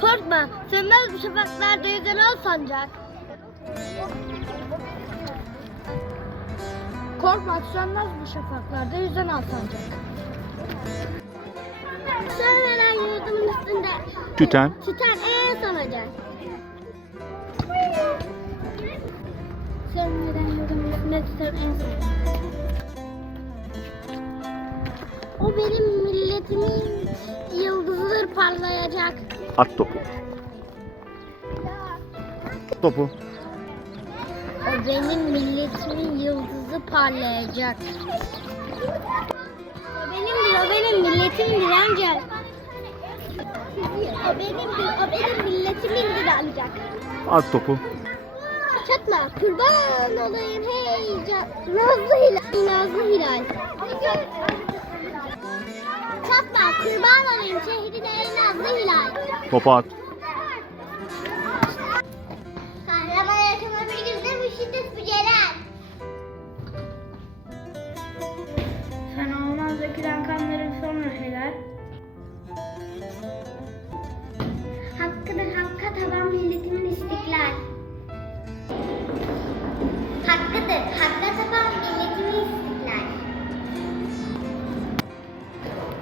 Korkma, sönmez bu şafaklarda yüzen ol sancak. Korkma, sönmez bu şafaklarda yüzen al sancak. Sönmeden yurdumun üstünde Tüten. tüten en son ocak. Sönmeden yurdumun üstünde tüten en son ocak. O benim milletimin yıldızıdır parlayacak. At topu. Topu. O benim milletimin yıldızı parlayacak. O benimdir, o benim milletimindir ancak. O benimdir, o benim milletimindir ancak. At topu. Çatla, kurban olayım hey can, nazlı hilal, nazlı hilal. Çatla, kurban olayım şehrine ey nazlı. Topu at. Kahraman yaşama bir günde bu şiddet bu celal. Sana olmaz dökülen kanların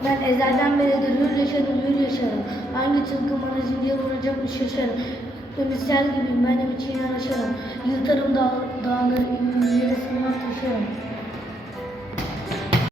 Ben ezelden beridir hür yaşarım, hür yaşarım. Hangi çılgın bana zincir vuracakmış şaşarım. Ümit sel gibiyim, ben de bir çiğnen aşarım. Yırtarım dağ, dağları, taşarım.